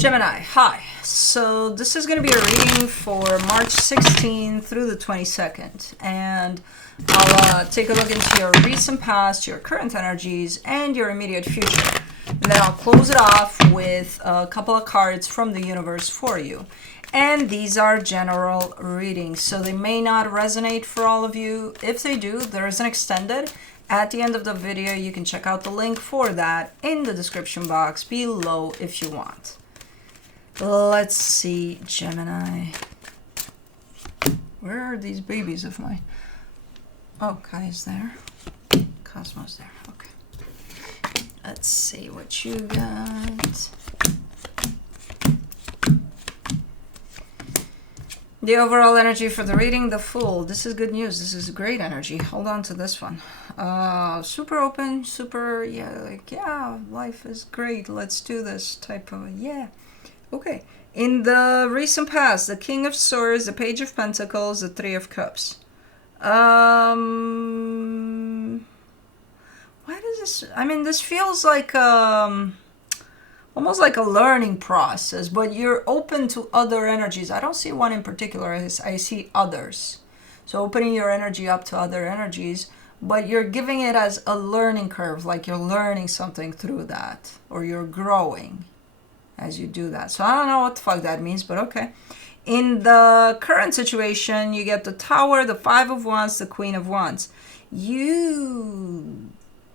Gemini, hi. So this is going to be a reading for March 16th through the 22nd. And I'll take a look into your recent past, your current energies, and your immediate future. And then I'll close it off with a couple of cards from the universe for you. And these are general readings, so they may not resonate for all of you. If they do, there is an extended. At the end of the video, you can check out the link for that in the description box below if you want. Let's see, Gemini. Where are these babies of mine? Oh, Kai's there. Cosmo's there. Okay. Let's see what you got. The overall energy for the reading, the Fool. This is good news. This is great energy. Hold on to this one. Super open, super, yeah, like, yeah, life is great. Let's do this type of, yeah. Okay. In the recent past, the King of Swords, the Page of Pentacles, the Three of Cups. Why does this, I mean, this feels like, almost like a learning process, but you're open to other energies. I don't see one in particular. I see others. So opening your energy up to other energies, but you're giving it as a learning curve, like you're learning something through that, or you're growing as you do that. So I don't know what the fuck that means, but okay. In the current situation, you get the Tower, the Five of Wands, the Queen of Wands. You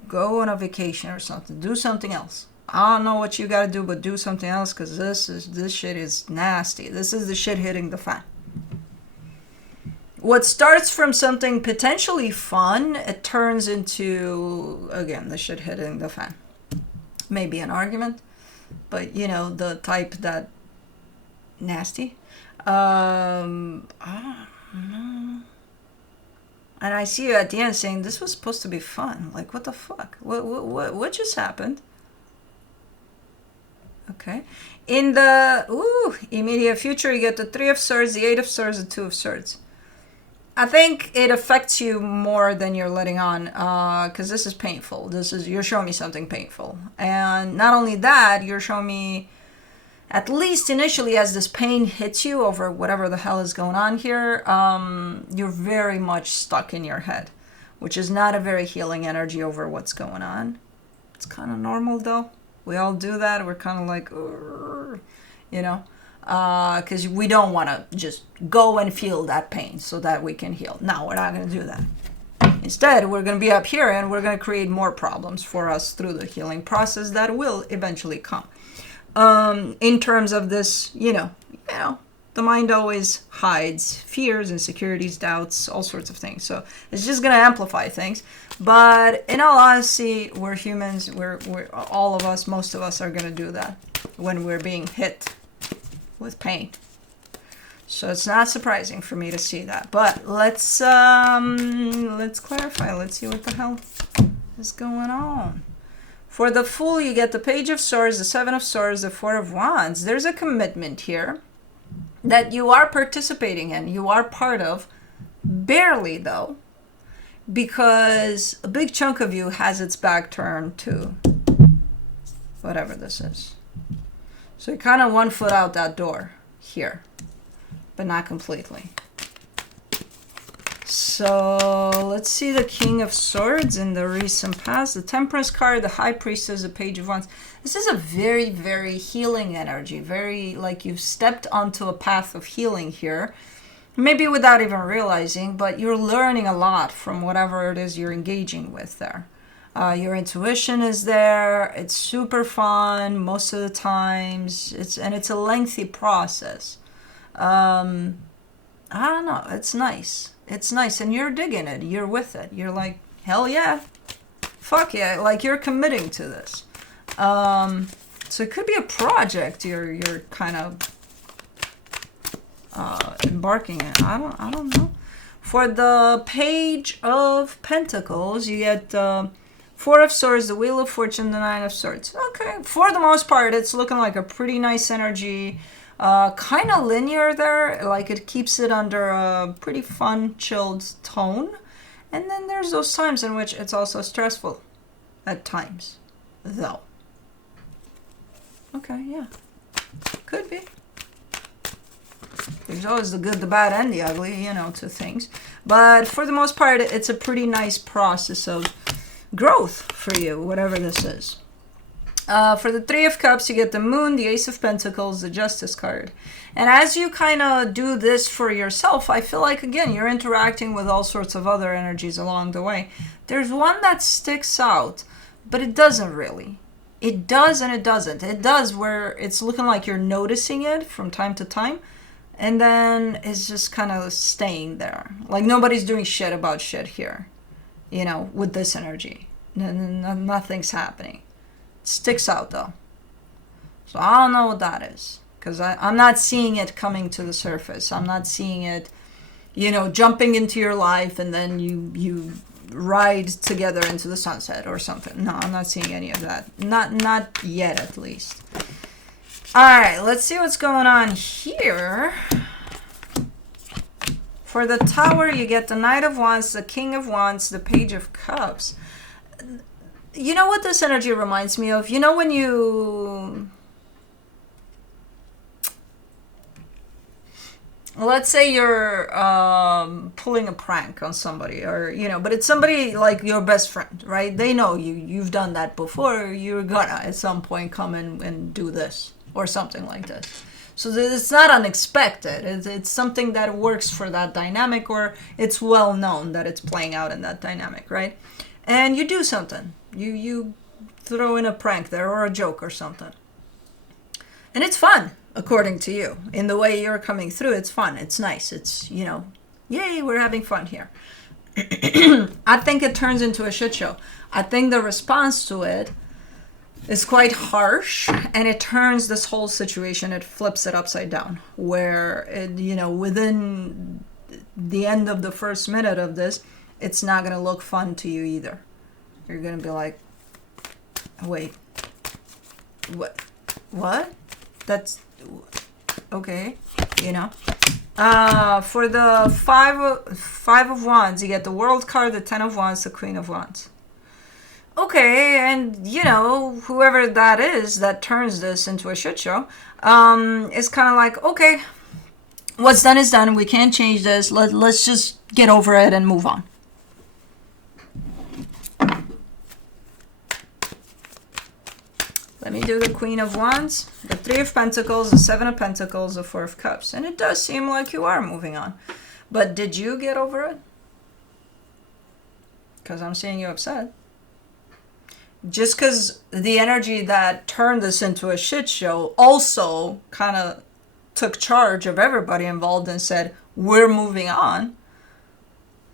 go on a vacation or something. Do something else. I don't know what you gotta do, but do something else, because this shit is nasty. This is the shit hitting the fan. What starts from something potentially fun, it turns into, again, the shit hitting the fan. Maybe an argument, but you know, the type that nasty. I don't know. And I see you at the end saying this was supposed to be fun. Like, what the fuck? What just happened? Okay. In the immediate future, you get the Three of Swords, the Eight of Swords, the Two of Swords. I think it affects you more than you're letting on, because this is painful. You're showing me something painful. And not only that, you're showing me, at least initially, as this pain hits you over whatever the hell is going on here, you're very much stuck in your head, which is not a very healing energy over what's going on. It's kind of normal, though. We all do that. We're kind of like, you know, because we don't want to just go and feel that pain so that we can heal. No, we're not going to do that. Instead, we're going to be up here and we're going to create more problems for us through the healing process that will eventually come. In terms of this, you know, the mind always hides fears, insecurities, doubts, all sorts of things. So it's just going to amplify things. But in all honesty, we're humans. We're all of us, most of us are going to do that when we're being hit with pain. So it's not surprising for me to see that. But let's clarify. Let's see what the hell is going on. For the Fool, you get the Page of Swords, the Seven of Swords, the Four of Wands. There's a commitment here that you are participating in, you are part of, barely though, because a big chunk of you has its back turned to whatever this is. So you're kind of 1 foot out that door here, but not completely. So let's see the King of Swords in the recent past, the Temperance card, the High Priestess, the Page of Wands. This is a very, very healing energy, very like you've stepped onto a path of healing here, maybe without even realizing, but you're learning a lot from whatever it is you're engaging with there. Your intuition is there. It's super fun most of the times. It's a lengthy process. I don't know. It's nice. It's nice, and you're digging it. You're with it. You're like, hell yeah, fuck yeah. Like you're committing to this. So it could be a project you're kind of embarking in. I don't know. For the Page of Pentacles, you get Four of Swords, the Wheel of Fortune, the Nine of Swords. Okay, for the most part, it's looking like a pretty nice energy. Kind of linear there, like it keeps it under a pretty fun, chilled tone. And then there's those times in which it's also stressful at times, though. Okay, yeah. Could be. There's always the good, the bad, and the ugly, you know, to things. But for the most part, it's a pretty nice process of growth for you, whatever this is. For the Three of Cups, you get the Moon, the Ace of Pentacles, the Justice card. And as you kind of do this for yourself, I feel like, again, you're interacting with all sorts of other energies along the way. There's one that sticks out, but it doesn't really. It does and it doesn't. It does where it's looking like you're noticing it from time to time, and then it's just kind of staying there. Like nobody's doing shit about shit here, you know, with this energy. Nothing's happening. It sticks out though. So I don't know what that is, because I'm not seeing it coming to the surface. I'm not seeing it, you know, jumping into your life and then you ride together into the sunset or something. No, I'm not seeing any of that. Not yet, at least. All right, let's see what's going on here. For the Tower, you get the Knight of Wands, the King of Wands, the Page of Cups. You know what this energy reminds me of? You know when you... Let's say you're pulling a prank on somebody, or, you know, but it's somebody like your best friend, right? They know you've done that before. You're gonna at some point come in and do this or something like this. So it's not unexpected. It's something that works for that dynamic, or it's well known that it's playing out in that dynamic, right? And you do something. You throw in a prank there or a joke or something. And it's fun. According to you, in the way you're coming through, it's fun. It's nice. It's, you know, yay, we're having fun here. I think it turns into a shit show. I think the response to it is quite harsh, and it turns this whole situation, it flips it upside down, where, it, you know, within the end of the first minute of this, it's not going to look fun to you either. You're going to be like, wait, what? That's... okay, you know. For the five of Wands, you get the World card, the Ten of Wands, the Queen of Wands. Okay, and you know, whoever that is that turns this into a shit show, is kind of like, okay, what's done is done. We can't change this. Let's just get over it and move on. Let me do the Queen of Wands, the Three of Pentacles, the Seven of Pentacles, the Four of Cups. And it does seem like you are moving on. But did you get over it? Because I'm seeing you upset. Just because the energy that turned this into a shit show also kind of took charge of everybody involved and said, we're moving on.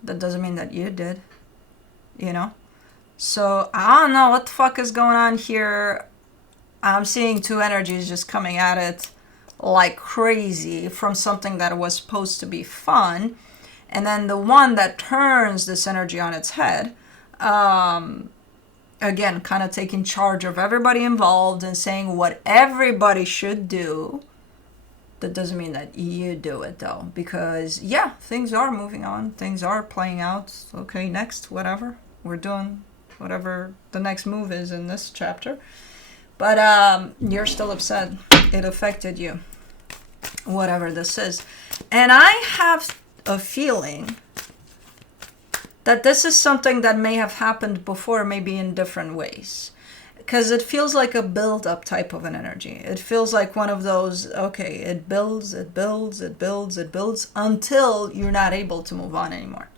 That doesn't mean that you did, you know? So I don't know what the fuck is going on here. I'm seeing two energies just coming at it like crazy from something that was supposed to be fun. And then the one that turns this energy on its head, again, kind of taking charge of everybody involved and saying what everybody should do. That doesn't mean that you do it, though. Because, yeah, things are moving on. Things are playing out. Okay, next, whatever. We're doing whatever the next move is in this chapter. But you're still upset. It affected you. Whatever this is. And I have a feeling that this is something that may have happened before, maybe in different ways. Because it feels like a build-up type of an energy. It feels like one of those, okay, it builds, it builds, it builds, it builds, until you're not able to move on anymore.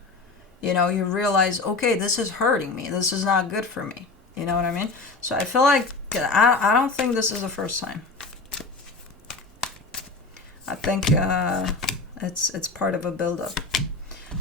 You know, you realize, okay, this is hurting me. This is not good for me. You know what I mean? So I feel like, I don't think this is the first time. I think it's part of a build-up.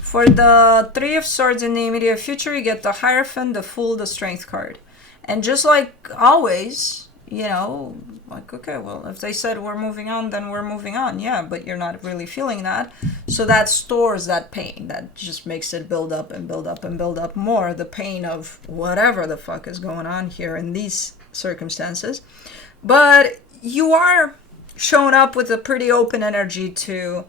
For the Three of Swords in the immediate future, you get the Hierophant, the Fool, the Strength card. And just like always, you know, like, okay, well, if they said we're moving on, then we're moving on. Yeah, but you're not really feeling that. So that stores that pain. That just makes it build up and build up and build up more. The pain of whatever the fuck is going on here in these circumstances. But you are showing up with a pretty open energy to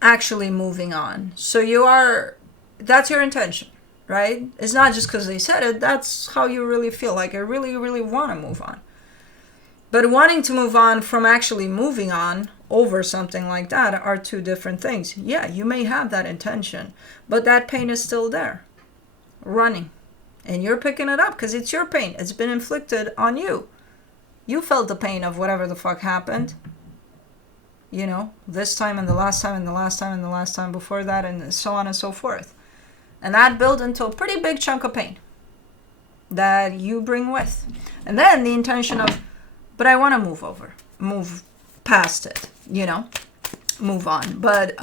actually moving on. So you are, that's your intention, right? It's not just because they said it, that's how you really feel. Like, I really, really want to move on. But wanting to move on from actually moving on over something like that are two different things. Yeah, you may have that intention, but that pain is still there, running. And you're picking it up because it's your pain. It's been inflicted on you. You felt the pain of whatever the fuck happened. You know, this time and the last time and the last time and the last time before that, and so on and so forth. And that built into a pretty big chunk of pain that you bring with. And then the intention of, but I want to move past it, you know, move on. But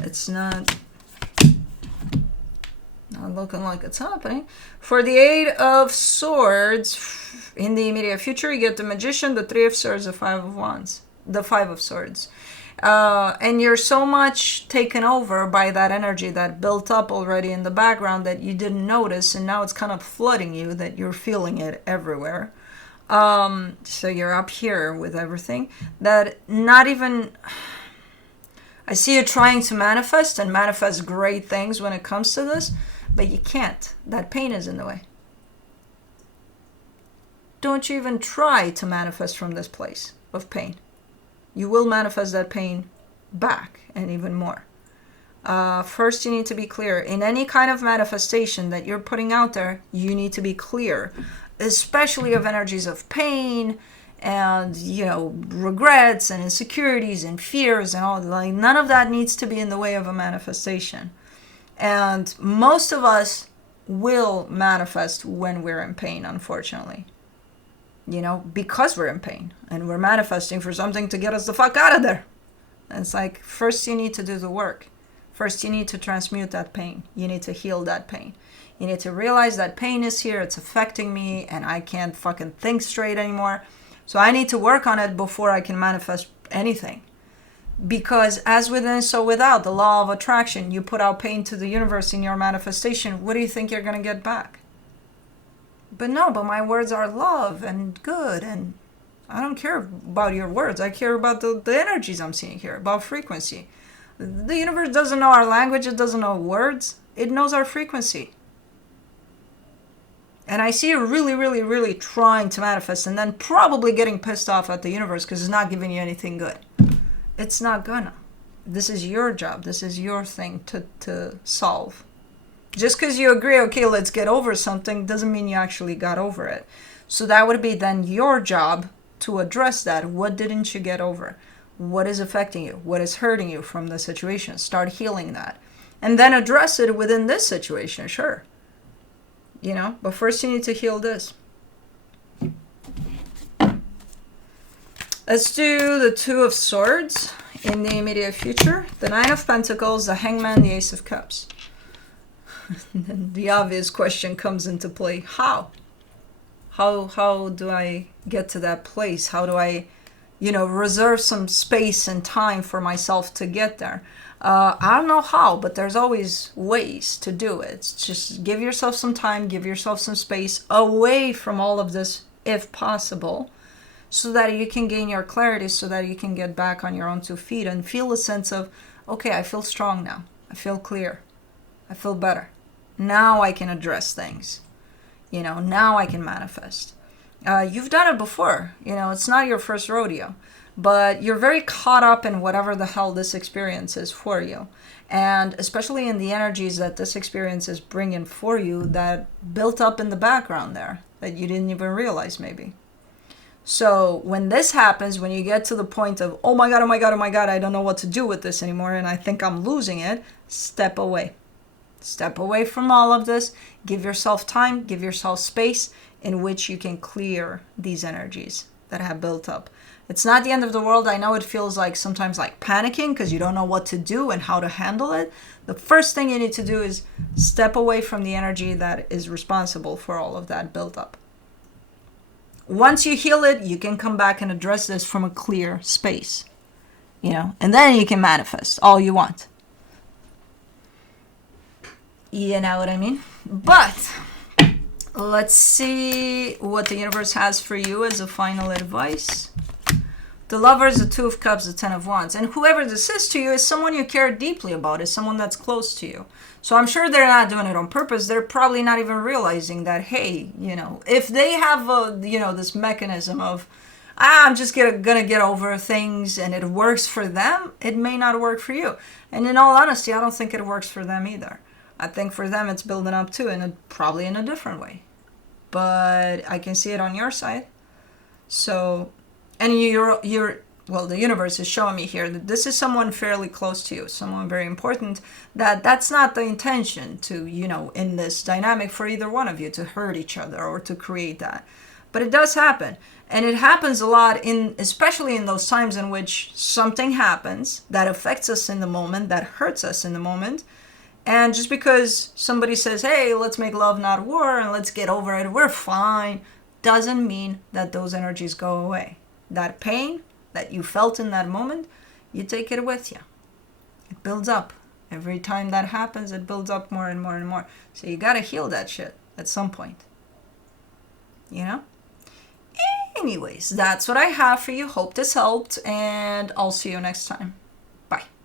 it's not looking like it's happening. For the Eight of Swords, in the immediate future, you get the Magician, the Three of Swords, the Five of Wands, the Five of Swords. And you're so much taken over by that energy that built up already in the background that you didn't notice, and now it's kind of flooding you that you're feeling it everywhere. So you're up here with everything that not even... I see you trying to manifest and manifest great things when it comes to this, but you can't. That pain is in the way. Don't you even try to manifest from this place of pain. You will manifest that pain back and even more. First, you need to be clear. In any kind of manifestation that you're putting out there, you need to be clear, especially of energies of pain and, you know, regrets and insecurities and fears and all. Like, none of that needs to be in the way of a manifestation. And most of us will manifest when we're in pain, unfortunately. You know, because we're in pain and we're manifesting for something to get us the fuck out of there. And it's like, first you need to do the work. First you need to transmute that pain. You need to heal that pain. You need to realize that pain is here, it's affecting me, and I can't fucking think straight anymore. So I need to work on it before I can manifest anything. Because as within, so without, the law of attraction, you put out pain to the universe in your manifestation, what do you think you're going to get back? But no, but my words are love and good, and I don't care about your words. I care about the energies I'm seeing here, about frequency. The universe doesn't know our language, it doesn't know words, it knows our frequency. And I see you really, really, really trying to manifest and then probably getting pissed off at the universe because it's not giving you anything good. It's not gonna. This is your job. This is your thing to solve. Just because you agree, okay, let's get over something, doesn't mean you actually got over it. So that would be then your job to address that. What didn't you get over? What is affecting you? What is hurting you from the situation? Start healing that. And then address it within this situation, sure. You know, but first you need to heal this. Let's do the Two of Swords in the immediate future. The Nine of Pentacles, the Hangman, the Ace of Cups. Then the obvious question comes into play. How? How do I get to that place? How do I, you know, reserve some space and time for myself to get there? I don't know how, but there's always ways to do it. Just give yourself some time, give yourself some space away from all of this, if possible, so that you can gain your clarity, so that you can get back on your own 2 feet and feel a sense of, okay, I feel strong now. I feel clear. I feel better. Now I can address things. You know, now I can manifest. You've done it before. You know, it's not your first rodeo. But you're very caught up in whatever the hell this experience is for you. And especially in the energies that this experience is bringing for you that built up in the background there that you didn't even realize maybe. So when this happens, when you get to the point of, oh my God, oh my God, oh my God, I don't know what to do with this anymore and I think I'm losing it, step away. Step away from all of this. Give yourself time, give yourself space in which you can clear these energies that have built up. It's not the end of the world. I know it feels like sometimes like panicking because you don't know what to do and how to handle it. The first thing you need to do is step away from the energy that is responsible for all of that buildup. Once you heal it, you can come back and address this from a clear space, you know, and then you can manifest all you want. You know what I mean? But let's see what the universe has for you as a final advice. The Lovers, the Two of Cups, the Ten of Wands. And whoever this is to you is someone you care deeply about, is someone that's close to you. So I'm sure they're not doing it on purpose. They're probably not even realizing that, hey, you know, if they have, you know, this mechanism of I'm just gonna get over things and it works for them, it may not work for you. And in all honesty, I don't think it works for them either. I think for them it's building up too, and probably in a different way. But I can see it on your side. So, and you're well, the universe is showing me here that this is someone fairly close to you, someone very important, that's not the intention to, in this dynamic for either one of you to hurt each other or to create that. But it does happen. And it happens a lot especially in those times in which something happens that affects us in the moment, that hurts us in the moment. And just because somebody says, hey, let's make love, not war, and let's get over it, we're fine, doesn't mean that those energies go away. That pain that you felt in that moment, you take it with you. It builds up. Every time that happens, it builds up more and more and more. So you gotta heal that shit at some point. Anyways, that's what I have for you. Hope this helped, and I'll see you next time. Bye.